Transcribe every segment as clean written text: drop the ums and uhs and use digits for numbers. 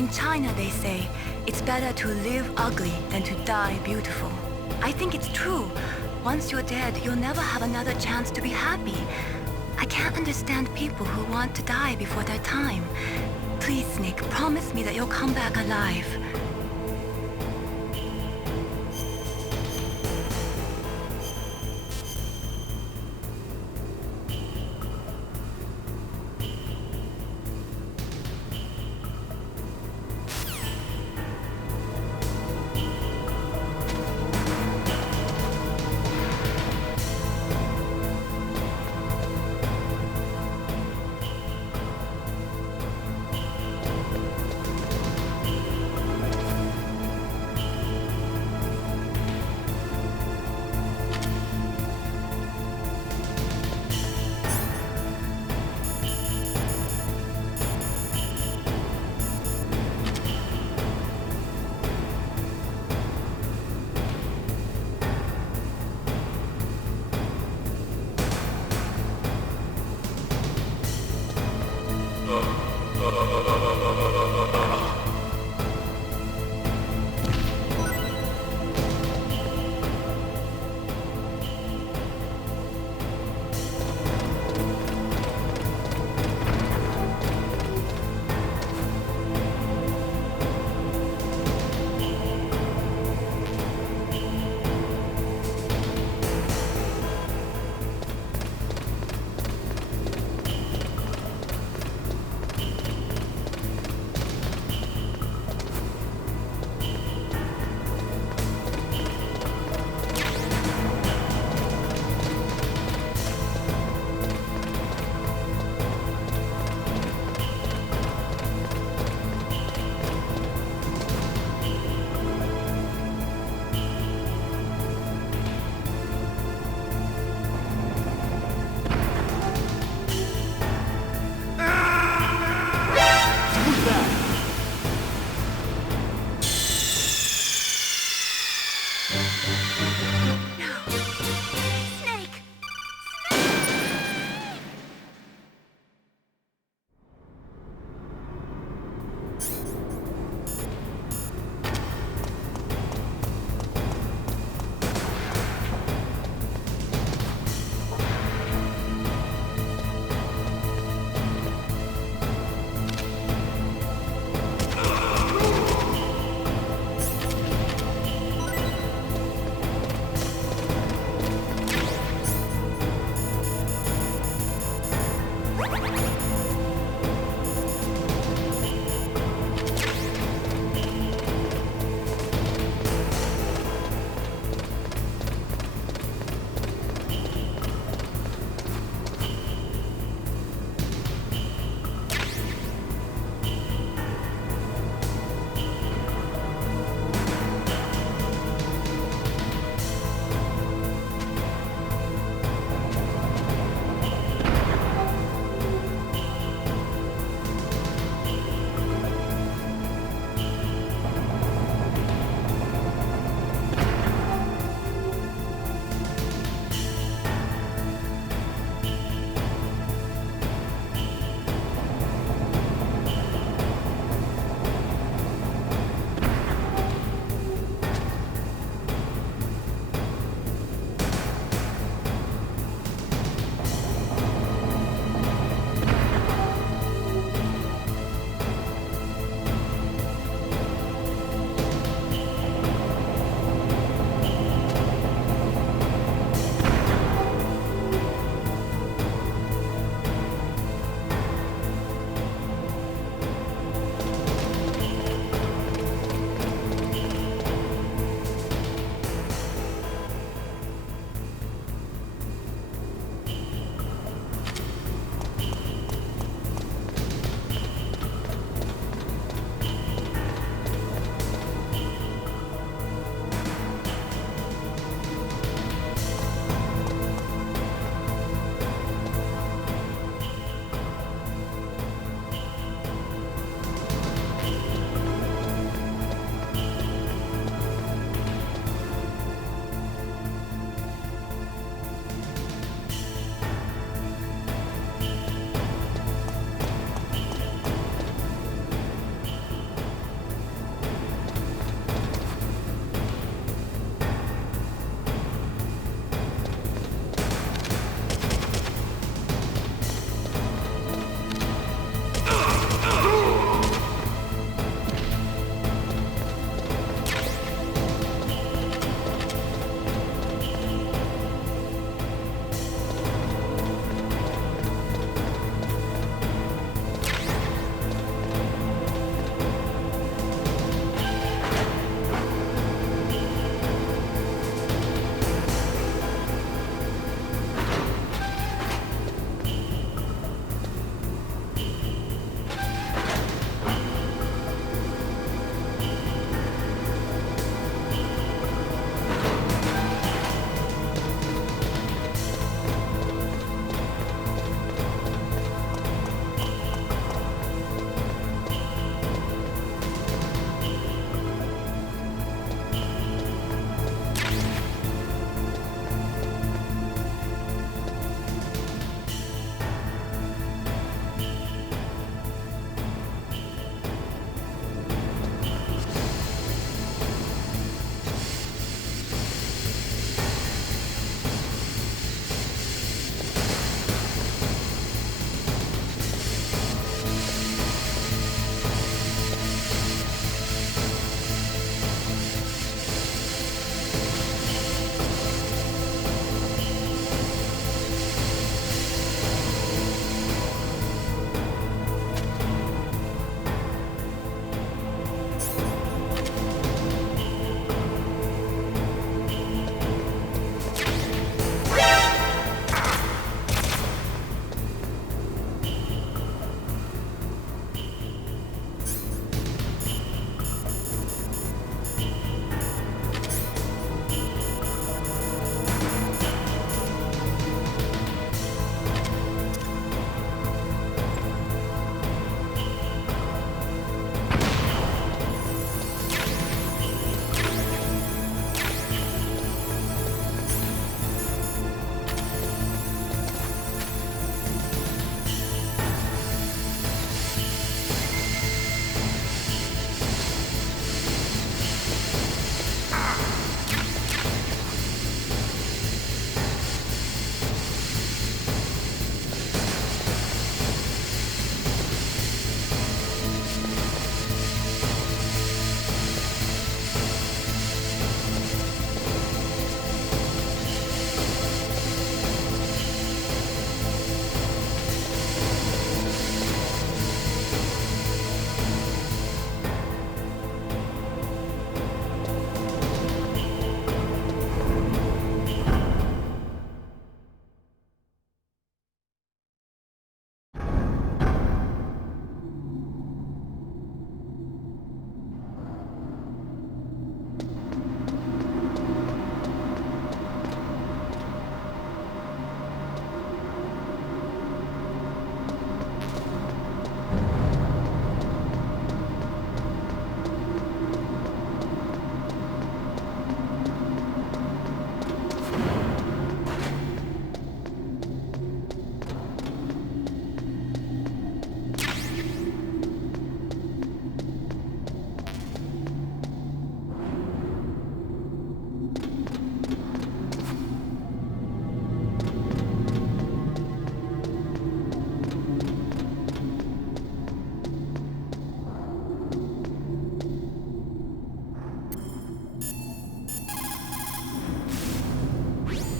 In China, they say, it's better to live ugly than to die beautiful. I think it's true. Once you're dead, you'll never have another chance to be happy. I can't understand people who want to die before their time. Please, Nick, promise me that you'll come back alive.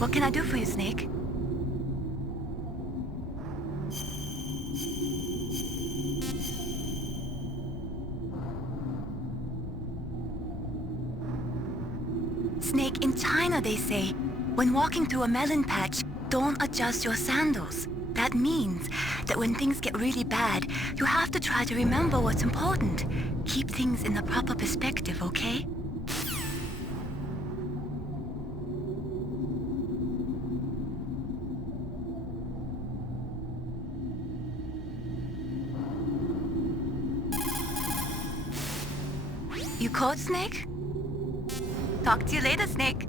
What can I do for you, Snake? Snake, in China they say, when walking through a melon patch, don't adjust your sandals. That means that when things get really bad, you have to try to remember what's important. Keep things in the proper perspective, okay? You caught, Snake? Talk to you later, Snake.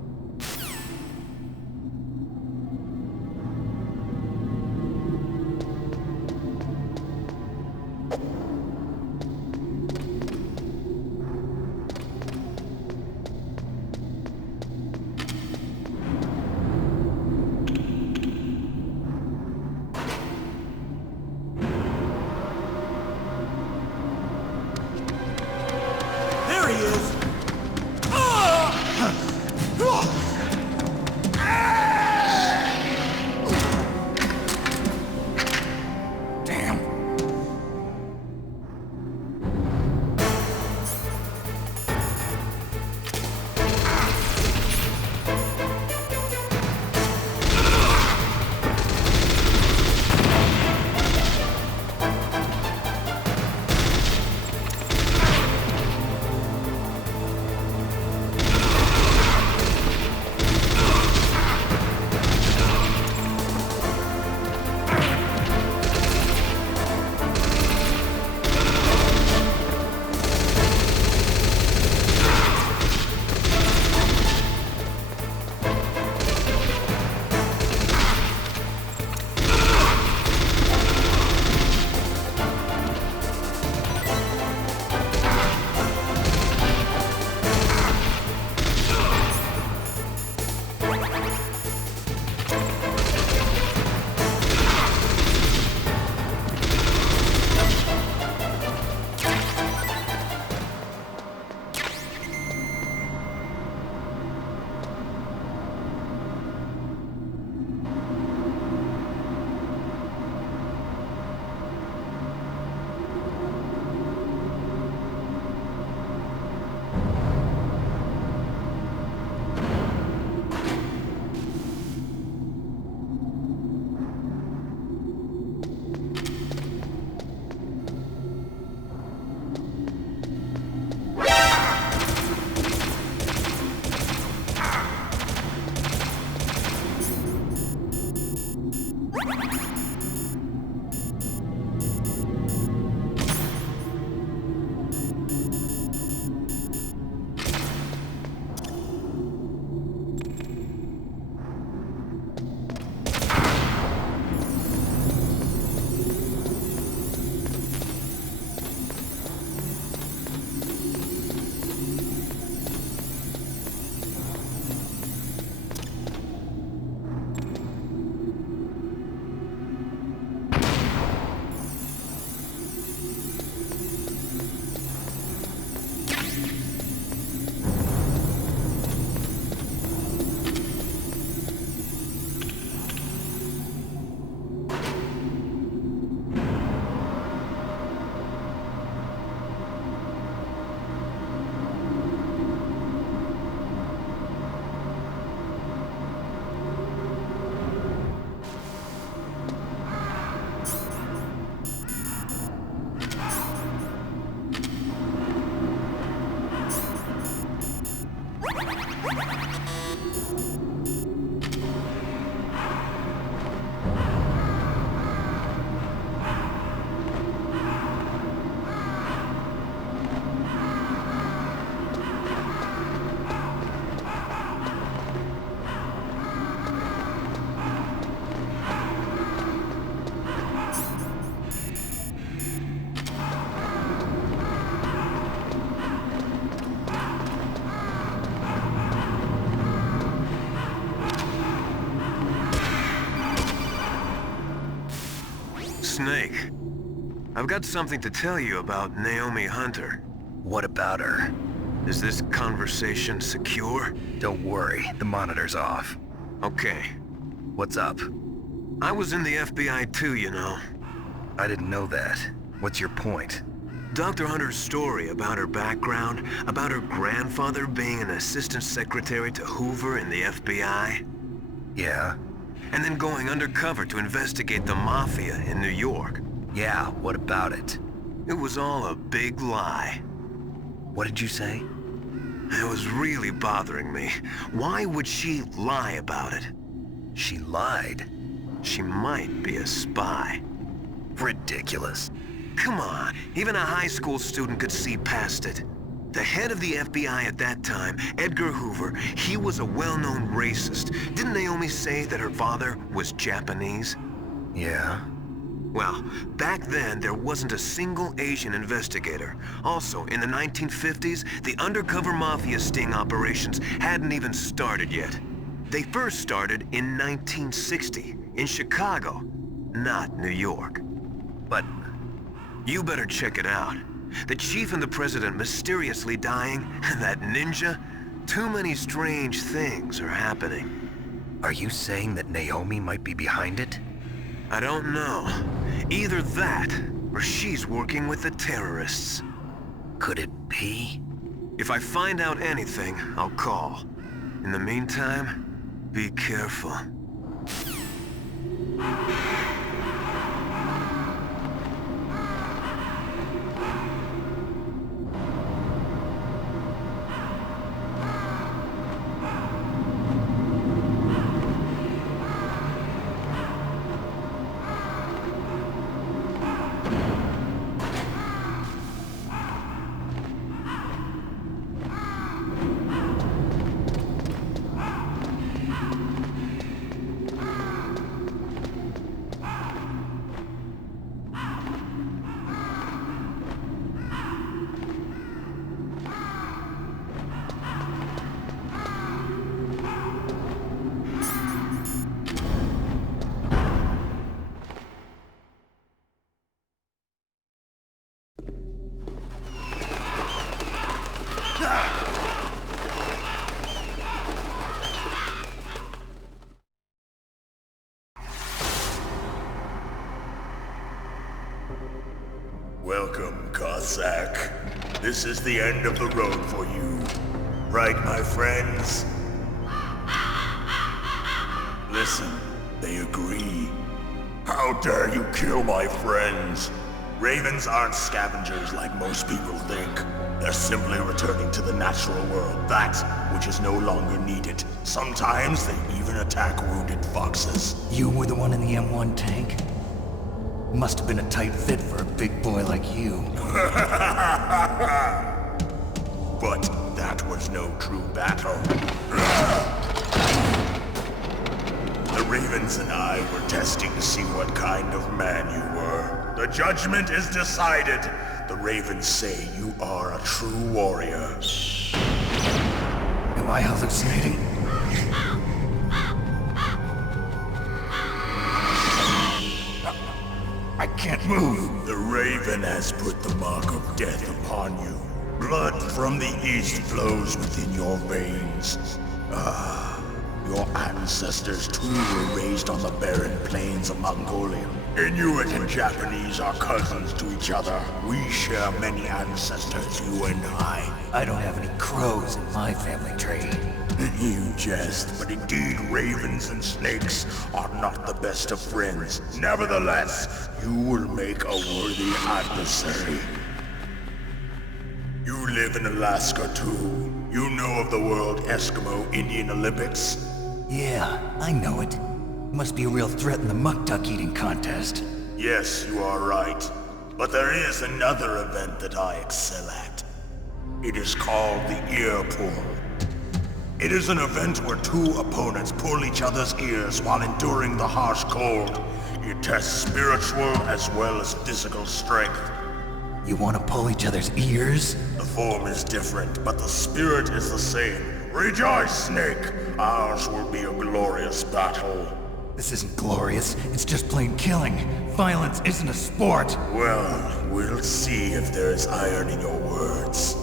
There he is! Damn. Snake, I've got something to tell you about Naomi Hunter. What about her? Is this conversation secure? Don't worry, the monitor's off. Okay, What's up? I was in the FBI too, you know. I didn't know that. What's your point? Dr. Hunter's story about her background, about her grandfather being an assistant secretary to Hoover in the FBI, Yeah? and then going undercover to investigate the Mafia in New York. Yeah, what about it? It was all a big lie. What did you say? It was really bothering me. Why would she lie about it? She lied. She might be a spy. Ridiculous. Come on, even a high school student could see past it. The head of the FBI at that time, Edgar Hoover, he was a well-known racist. Didn't Naomi say that her father was Japanese? Yeah? Well, back then, there wasn't a single Asian investigator. Also, in the 1950s, the undercover mafia sting operations hadn't even started yet. They first started in 1960, in Chicago, not New York. But You better check it out. The chief and the president mysteriously dying, that ninja, too many strange things are happening. are you saying that Naomi might be behind it? I don't know. Either that, or she's working with the terrorists. Could it be? If I find out anything, I'll call. In the meantime, be careful. Welcome, Cossack. This is the end of the road for you. Right, my friends? Listen, they agree. How dare you kill my friends? Ravens aren't scavengers like most people think. They're simply returning to the natural world, that which is no longer needed. Sometimes they even attack wounded foxes. You were the one in the M1 tank? Must have been a tight fit for a big boy like you. But that was no true battle. The Ravens and I were testing to see what kind of man you were. The judgment is decided. The Ravens say you are a true warrior. Am I hallucinating? I can't move. The Raven has put the mark of death upon you. Blood from the east flows within your veins. Your ancestors too were raised on the barren plains of Mongolia. Inuit and Japanese are cousins to each other. We share many ancestors, you and I. I don't have any crows in my family tree. You jest, but indeed ravens and snakes are not the best of friends. Nevertheless, you will make a worthy adversary. You live in Alaska too. You know of the World Eskimo Indian Olympics? Yeah, I know it. Must be a real threat in the muck duck eating contest. Yes, you are right. But there is another event that I excel at. It is called the ear pull. It is an event where two opponents pull each other's ears while enduring the harsh cold. It tests spiritual as well as physical strength. You want to pull each other's ears? The form is different, but the spirit is the same. Rejoice, Snake! Ours will be a glorious battle. This isn't glorious. It's just plain killing. Violence isn't a sport. Well, we'll see if there is iron in your words.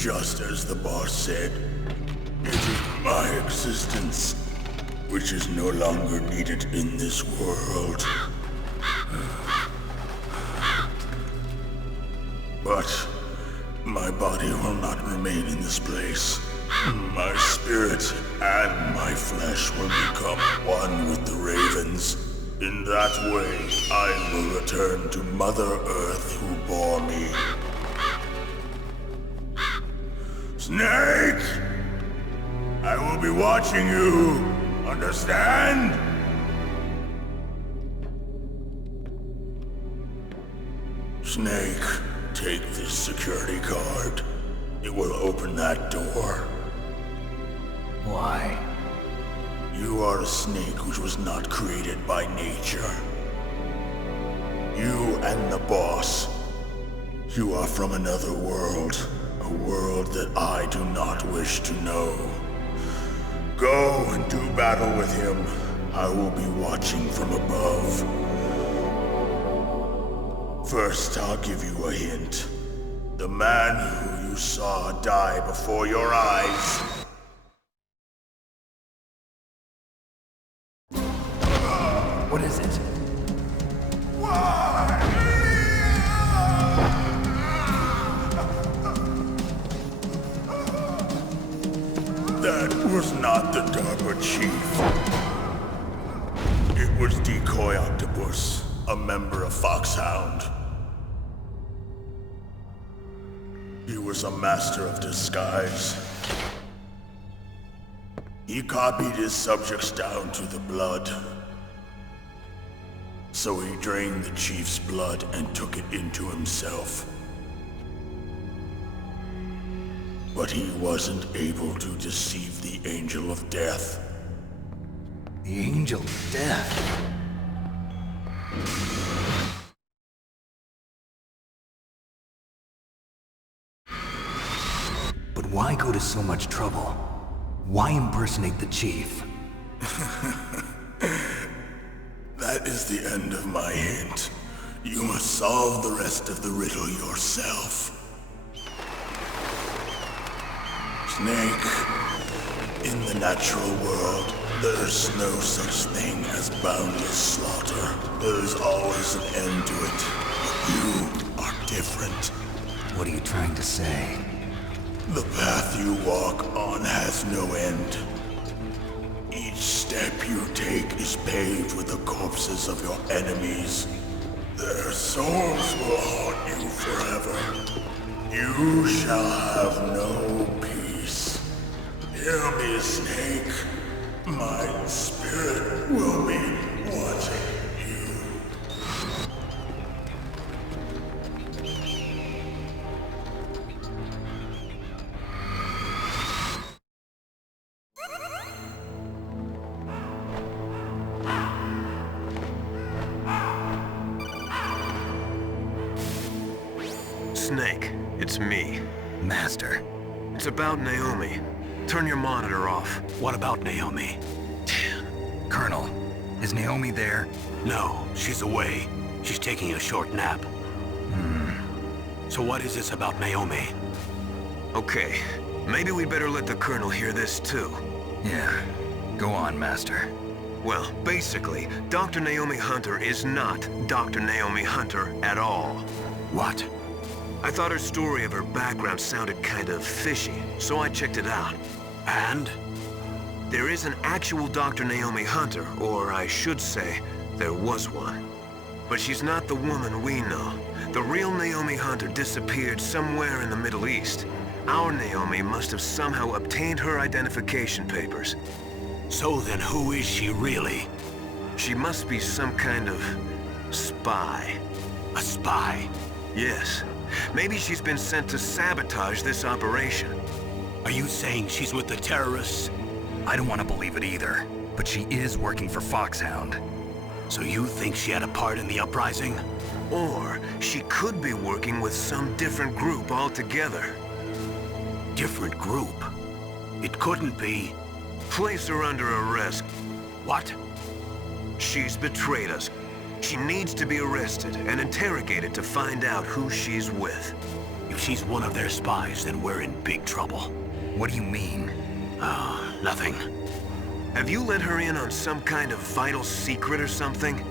Just as the boss said, it is my existence which is no longer needed in this world. But my body will not remain in this place. My spirit and my flesh will become one with the ravens. In that way, I will return to Mother Earth who bore me. Snake! I will be watching you. Understand? Snake, take this security card. It will open that door. Why? You are a snake which was not created by nature. You and the boss. You are from another world. A world that I do not wish to know. Go and do battle with him. I will be watching from above. First, I'll give you a hint. The man who you saw die before your eyes. What is it? That was not the DARPA chief. It was Decoy Octopus, a member of Foxhound. He was a master of disguise. He copied his subjects down to the blood. So he drained the chief's blood and took it into himself. But he wasn't able to deceive the Angel of Death. The Angel of Death. But why go to so much trouble? Why impersonate the chief? That is the end of my hint. You must solve the rest of the riddle yourself. Snake, in the natural world, there's no such thing as boundless slaughter. There's always an end to it. But you are different. What are you trying to say? The path you walk on has no end. Each step you take is paved with the corpses of your enemies. Their souls will haunt you forever. You shall have no peace. Hear me, Snake. My spirit will be watching you. Snake, it's me. Master. It's about Naomi. Turn your monitor off. What about Naomi? Colonel, is Naomi there? No, she's away. She's taking a short nap. So what is this about Naomi? Okay, maybe we'd better let the Colonel hear this too. Yeah. Go on, Master. Well, basically, Dr. Naomi Hunter is not Dr. Naomi Hunter at all. What? I thought her story of her background sounded kind of fishy, so I checked it out. And? There is an actual Dr. Naomi Hunter, or I should say, there was one. But she's not the woman we know. The real Naomi Hunter disappeared somewhere in the Middle East. Our Naomi must have somehow obtained her identification papers. So then who is she really? She must be some kind of spy. A spy? Yes. Maybe she's been sent to sabotage this operation. Are you saying she's with the terrorists? I don't want to believe it either, but she is working for Foxhound. So you think she had a part in the uprising? Or she could be working with some different group altogether. Different group? It couldn't be. Place her under arrest. What? She's betrayed us. She needs to be arrested and interrogated to find out who she's with. If she's one of their spies, then we're in big trouble. What do you mean? Nothing. Have you let her in on some kind of vital secret or something?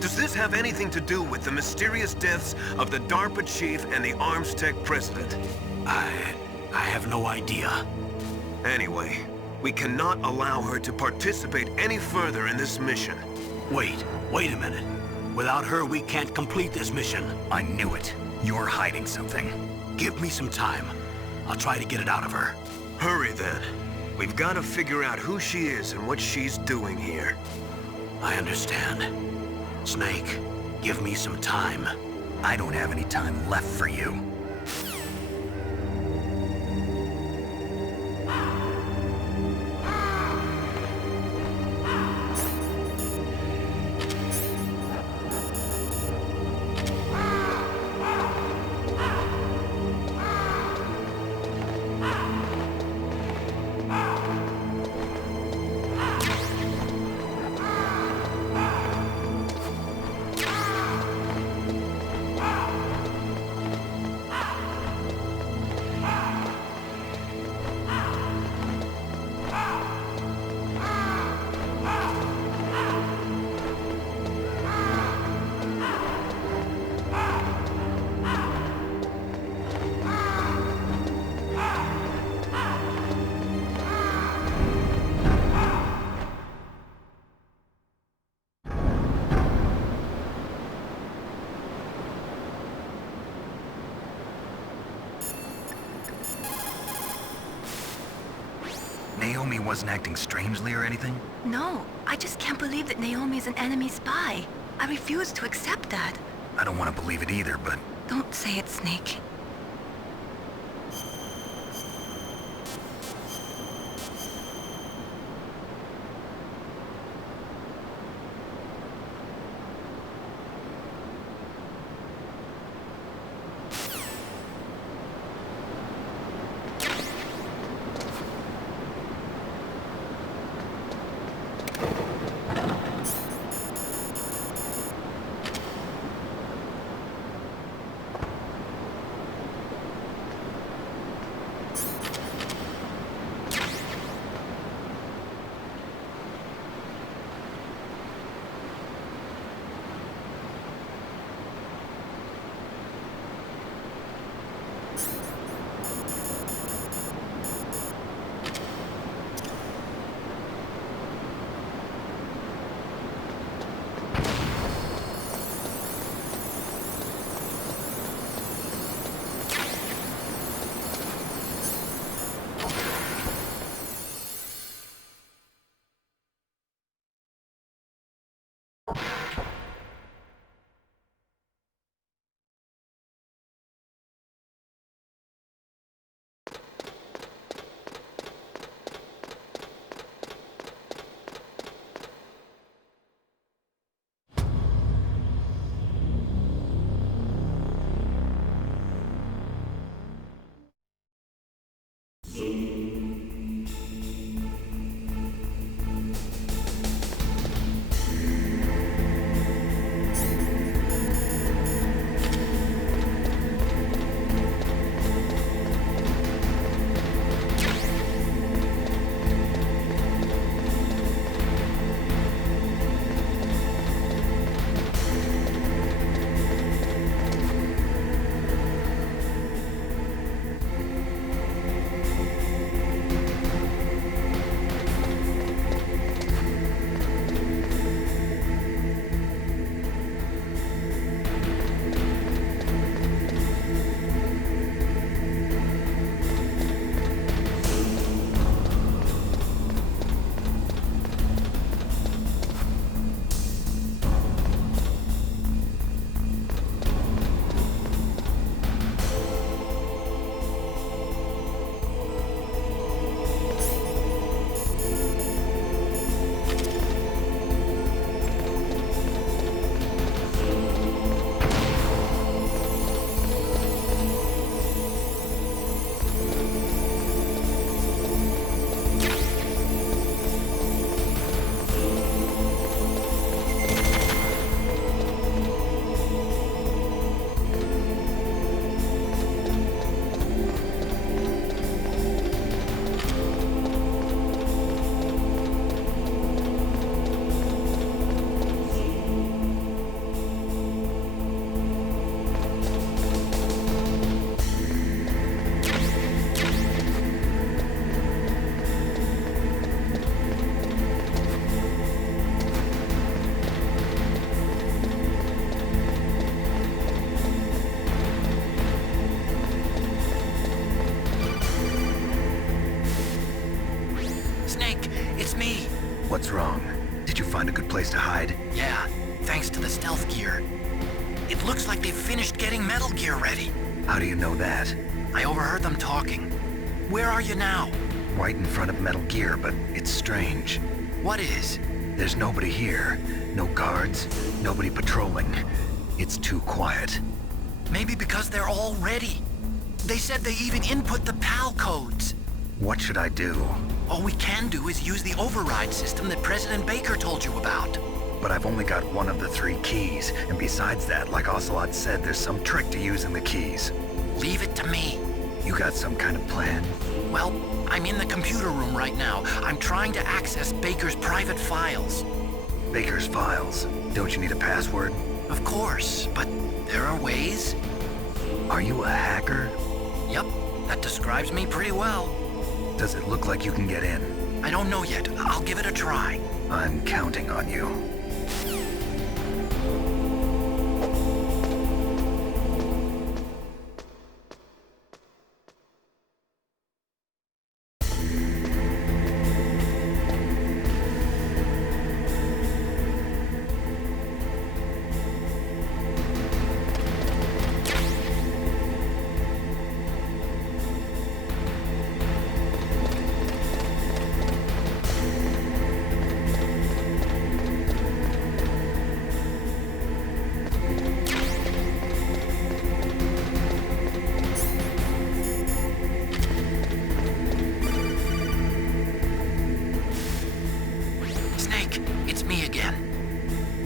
Does this have anything to do with the mysterious deaths of the DARPA chief and the ArmsTech president? I have no idea. Anyway, we cannot allow her to participate any further in this mission. Wait a minute. Without her, we can't complete this mission. I knew it. You're hiding something. Give me some time. I'll try to get it out of her. Hurry then. We've got to figure out who she is and what she's doing here. I understand. Snake, give me some time. I don't have any time left for you. Naomi wasn't acting strangely or anything? No, I just can't believe that Naomi's an enemy spy. I refuse to accept that. I don't want to believe it either, but... Don't say it, Snake. Did you find a good place to hide? Yeah, thanks to the stealth gear. It looks like they've finished getting Metal Gear ready. How do you know that? I overheard them talking. Where are you now? Right in front of Metal Gear, but it's strange. What is? There's nobody here. No guards, nobody patrolling. It's too quiet. Maybe because they're all ready. They said they even input the PAL codes. What should I do? All we can do is use the override system that President Baker told you about. But I've only got one of the 3 keys, and besides that, like Ocelot said, there's some trick to using the keys. Leave it to me. You got some kind of plan? Well, I'm in the computer room right now. I'm trying to access Baker's private files. Baker's files? Don't you need a password? Of course, but there are ways. Are you a hacker? Yep, that describes me pretty well. Does it look like you can get in? I don't know yet. I'll give it a try. I'm counting on you.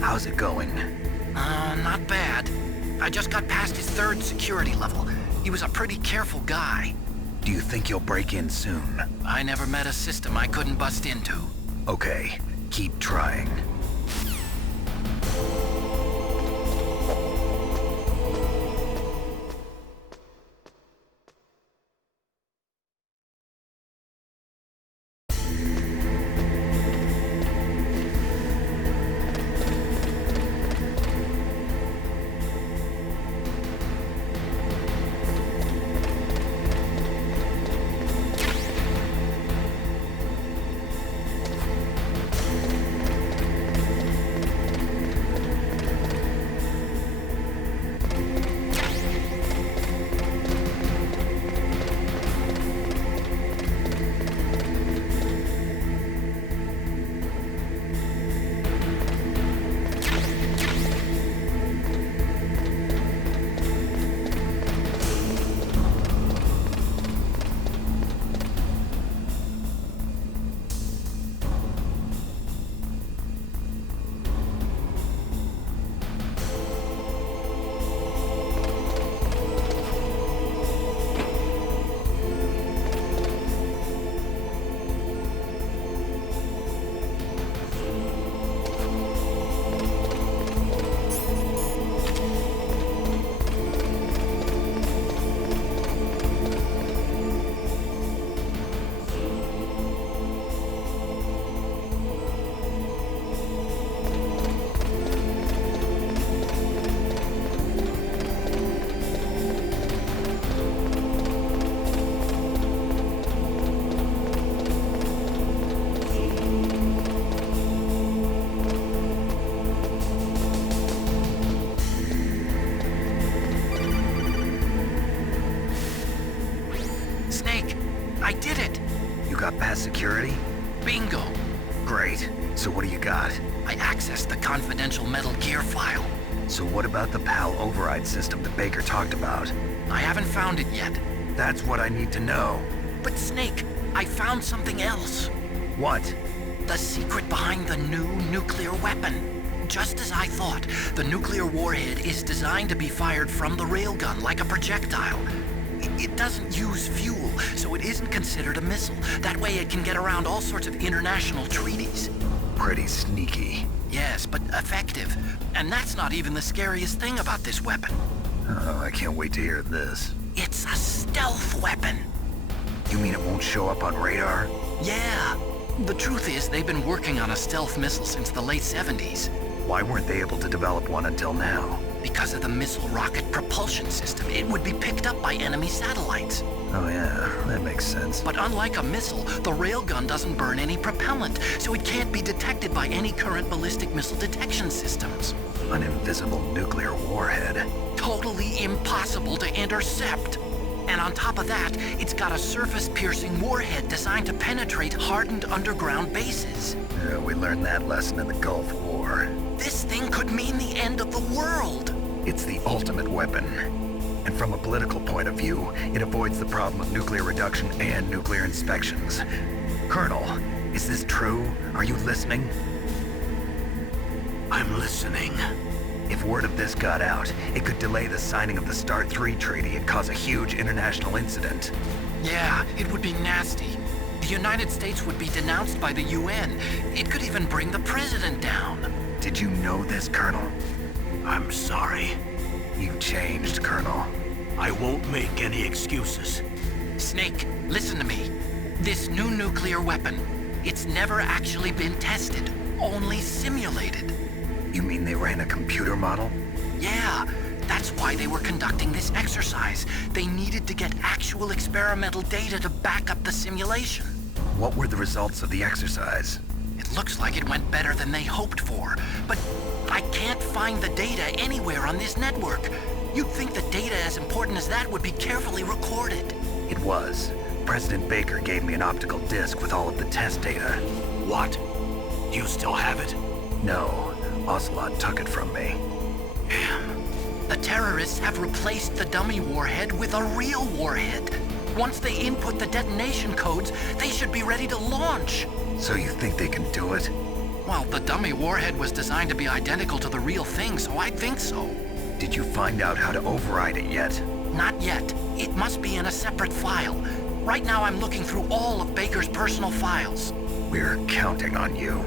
How's it going? Not bad. I just got past his 3rd security level. He was a pretty careful guy. Do you think you'll break in soon? I never met a system I couldn't bust into. Okay, keep trying. I did it! You got past security? Bingo! Great. So what do you got? I accessed the confidential Metal Gear file. So what about the PAL override system that Baker talked about? I haven't found it yet. That's what I need to know. But Snake, I found something else. What? The secret behind the new nuclear weapon. Just as I thought, the nuclear warhead is designed to be fired from the railgun like a projectile. It doesn't use fuel, so it isn't considered a missile. That way it can get around all sorts of international treaties. Pretty sneaky. Yes, but effective. And that's not even the scariest thing about this weapon. Oh, I can't wait to hear this. It's a stealth weapon. You mean it won't show up on radar? Yeah. The truth is, they've been working on a stealth missile since the late 70s. Why weren't they able to develop one until now? Because of the missile rocket propulsion system, it would be picked up by enemy satellites. Oh yeah, that makes sense. But unlike a missile, the railgun doesn't burn any propellant, so it can't be detected by any current ballistic missile detection systems. An invisible nuclear warhead. Totally impossible to intercept. And on top of that, it's got a surface-piercing warhead designed to penetrate hardened underground bases. Yeah, we learned that lesson in the Gulf War. This thing could mean the end of the world. It's the ultimate weapon. And from a political point of view, it avoids the problem of nuclear reduction and nuclear inspections. Colonel, is this true? Are you listening? I'm listening. If word of this got out, it could delay the signing of the START 3 treaty and cause a huge international incident. Yeah, it would be nasty. The United States would be denounced by the UN. It could even bring the president down. Did you know this, Colonel? I'm sorry. You changed, Colonel. I won't make any excuses. Snake, listen to me. This new nuclear weapon, it's never actually been tested, only simulated. You mean they ran a computer model? Yeah, that's why they were conducting this exercise. They needed to get actual experimental data to back up the simulation. What were the results of the exercise? It looks like it went better than they hoped for, but I can't find the data anywhere on this network. You'd think the data as important as that would be carefully recorded. It was. President Baker gave me an optical disc with all of the test data. What? Do you still have it? No, Ocelot took it from me. The terrorists have replaced the dummy warhead with a real warhead. Once they input the detonation codes, they should be ready to launch. So you think they can do it? Well, the dummy warhead was designed to be identical to the real thing, so I think so. Did you find out how to override it yet? Not yet. It must be in a separate file. Right now I'm looking through all of Baker's personal files. We're counting on you.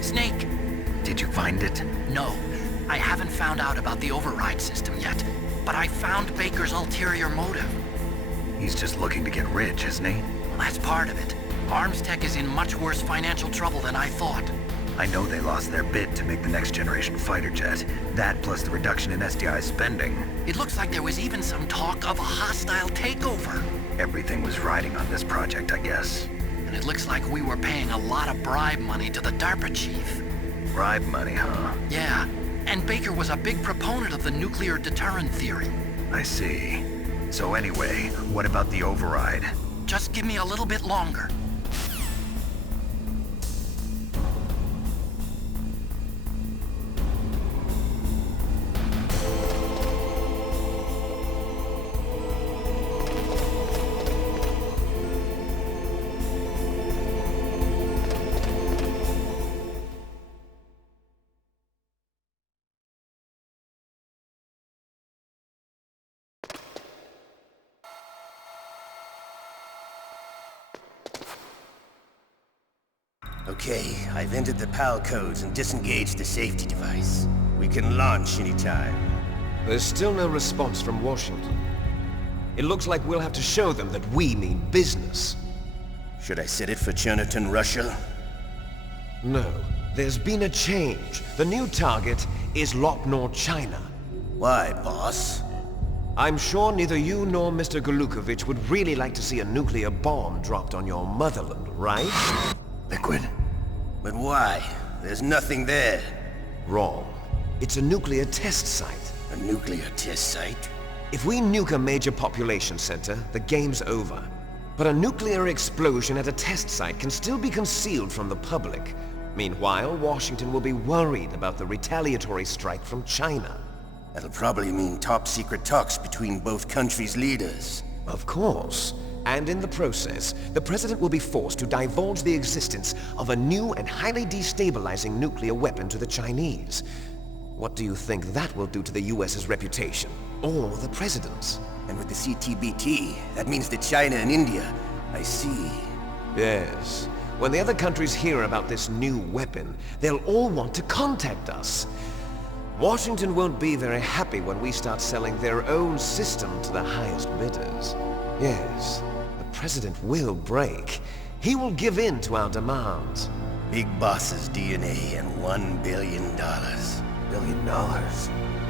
Snake! Did you find it? No, I haven't found out about the override system yet, but I found Baker's ulterior motive. He's just looking to get rich, isn't he? Well, that's part of it. Armstech is in much worse financial trouble than I thought. I know they lost their bid to make the next generation fighter jet. That plus the reduction in SDI spending. It looks like there was even some talk of a hostile takeover. Everything was riding on this project, I guess. And it looks like we were paying a lot of bribe money to the DARPA chief. Bribe money, huh? Yeah, and Baker was a big proponent of the nuclear deterrent theory. I see. So anyway, what about the override? Just give me a little bit longer. Okay, I've entered the PAL codes and disengaged the safety device. We can launch anytime. There's still no response from Washington. It looks like we'll have to show them that we mean business. Should I set it for Cherniton, Russia? No, there's been a change. The new target is Lopnor, China. Why, boss? I'm sure neither you nor Mr. Golukovich would really like to see a nuclear bomb dropped on your motherland, right? Liquid. But why? There's nothing there. Wrong. It's a nuclear test site. A nuclear test site? If we nuke a major population center, the game's over. But a nuclear explosion at a test site can still be concealed from the public. Meanwhile, Washington will be worried about the retaliatory strike from China. That'll probably mean top-secret talks between both countries' leaders. Of course. And in the process, the President will be forced to divulge the existence of a new and highly destabilizing nuclear weapon to the Chinese. What do you think that will do to the US's reputation? Or the President's? And with the CTBT, that means that China and India... I see. Yes. When the other countries hear about this new weapon, they'll all want to contact us. Washington won't be very happy when we start selling their own system to the highest bidders. Yes, the President will break. He will give in to our demands. Big Boss's DNA and $1 billion. $1 billion?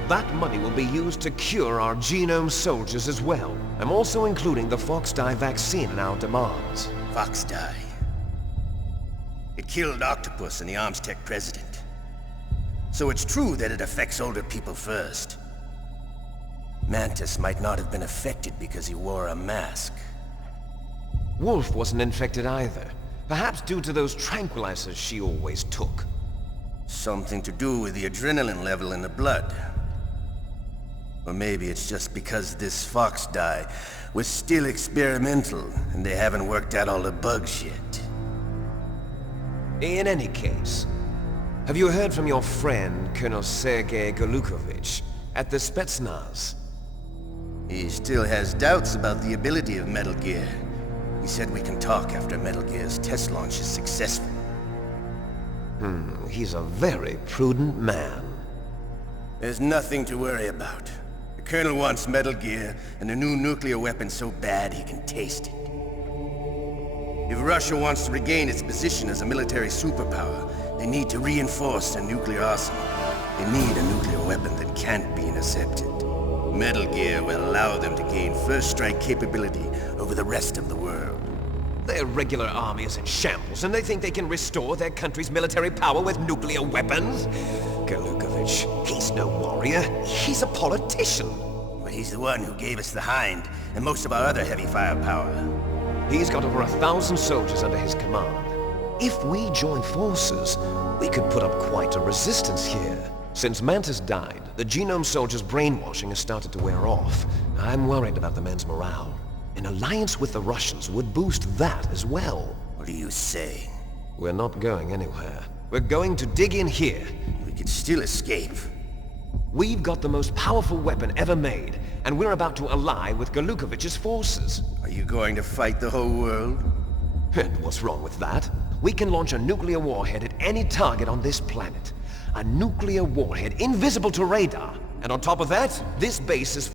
That money will be used to cure our genome soldiers as well. I'm also including the Foxdie vaccine in our demands. Foxdie. It killed Octopus and the Armstech president. So it's true that it affects older people first. Mantis might not have been affected because he wore a mask. Wolf wasn't infected either. Perhaps due to those tranquilizers she always took. Something to do with the adrenaline level in the blood. Or maybe it's just because this Foxdie was still experimental and they haven't worked out all the bugs yet. In any case, have you heard from your friend, Colonel Sergei Golukovich, at the Spetsnaz? He still has doubts about the ability of Metal Gear. He said we can talk after Metal Gear's test launch is successful. He's a very prudent man. There's nothing to worry about. The Colonel wants Metal Gear and a new nuclear weapon so bad he can taste it. If Russia wants to regain its position as a military superpower, they need to reinforce their nuclear arsenal. They need a nuclear weapon that can't be intercepted. Metal Gear will allow them to gain first strike capability over the rest of the world. Their regular army is in shambles, and they think they can restore their country's military power with nuclear weapons? Golukovich, he's no warrior. He's a politician. But he's the one who gave us the Hind and most of our other heavy firepower. He's got over 1,000 soldiers under his command. If we join forces, we could put up quite a resistance here. Since Mantis died, the genome soldiers' brainwashing has started to wear off. I'm worried about the men's morale. An alliance with the Russians would boost that as well. What are you saying? We're not going anywhere. We're going to dig in here. We could still escape. We've got the most powerful weapon ever made, and we're about to ally with Golukovich's forces. Are you going to fight the whole world? And what's wrong with that? We can launch a nuclear warhead at any target on this planet. A nuclear warhead invisible to radar. And on top of that, this base is